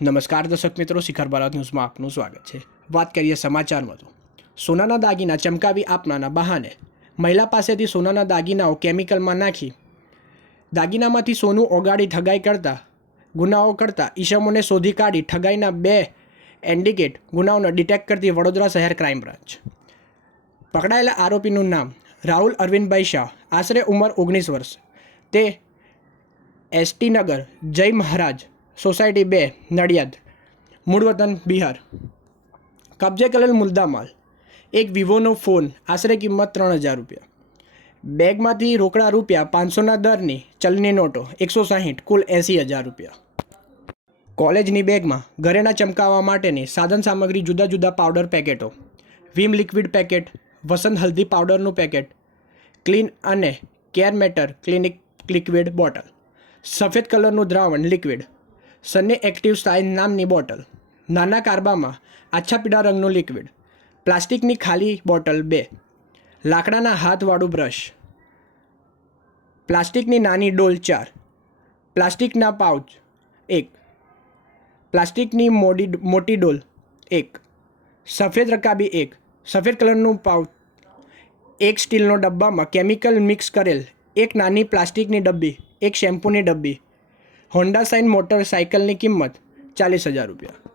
નમસ્કાર દર્શક મિત્રો, શિખર ભારત ન્યૂઝમાં આપનું સ્વાગત છે। વાત કરીએ સમાચારમાં તો સોનાના દાગીના ચમકાવી આપવાના બહાને મહિલા પાસેથી સોનાના દાગીનાઓ કેમિકલમાં નાખી દાગીનામાંથી સોનું ઓગાળી ઠગાઈ કરતા ગુનાઓ કરતા ઈસમોને શોધી કાઢી ઠગાઈના 2 એન્ડિકેટ ગુનાઓને ડિટેક્ટ કરતી વડોદરા શહેર ક્રાઇમ બ્રાન્ચ। પકડાયેલા આરોપીનું નામ રાહુલ અરવિંદભાઈ શાહ, આશરે ઉંમર 19 વર્ષ, તે એસટી નગર જય મહારાજ સોસાયટી 2 નડિયાદ, મૂળ વતન બિહાર। કબજે કરેલ મુદ્દામાલ એક વિવોનો ફોન, આશરે કિંમત 3000 રૂપિયા, બેગમાંથી રોકડા રૂપિયા 500ના દરની ચલણી નોટો 160, કુલ 80000 રૂપિયા। કોલેજની બેગમાં ઘરેણાં ચમકાવવા માટેની સાધન સામગ્રી, જુદા જુદા પાવડર પેકેટો, વિમ લિક્વિડ પેકેટ, વસંત હલ્દી પાવડરનું પેકેટ, ક્લીન અને care matter clinic liquid bottle, સફેદ કલરનું દ્રાવણ લિક્વિડ, સની એક્ટિવ સાઇન નામની બોટલ, નાના કારબામાં આછા પીળા રંગનું લિક્વિડ, પ્લાસ્ટિકની ખાલી બોટલ 2, લાકડાના હાથવાળું બ્રશ, પ્લાસ્ટિકની નાની ડોલ 4, પ્લાસ્ટિકના પાઉચ 1, પ્લાસ્ટિકની મોટી ડોલ 1, સફેદ રકાબી 1, સફેદ કલરનું પાઉચ 1, સ્ટીલનો ડબ્બામાં કેમિકલ મિક્સ કરેલ 1 નાની પ્લાસ્ટિકની ડબ્બી, 1 શેમ્પૂની ડબ્બી, હોન્ડા સાઇન મોટરસાઇકલની કિંમત 40000 રૂપિયા।